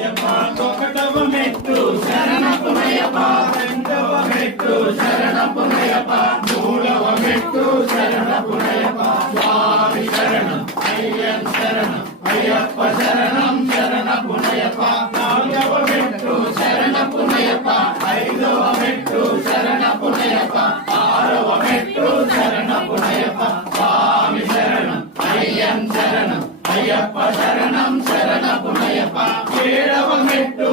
ఒకటవ మెట్టు శరణపునయప, రెండవ మెట్టు శరణపునయప, మూడవ మెట్టు శరణపునయప. స్వామి శరణం అయ్యన్ శరణం అయ్యప్ప శరణం శరణపునయప. నాలుగవ మెట్టు శరణపునయప, ఐదవ మెట్టు శరణపునయప, ఆరవ మెట్టు శరణపునయప. స్వామి శరణం అయ్యన్ శరణం అయ్యప్ప శరణం శరణపునయప. ఏడవ మెట్టు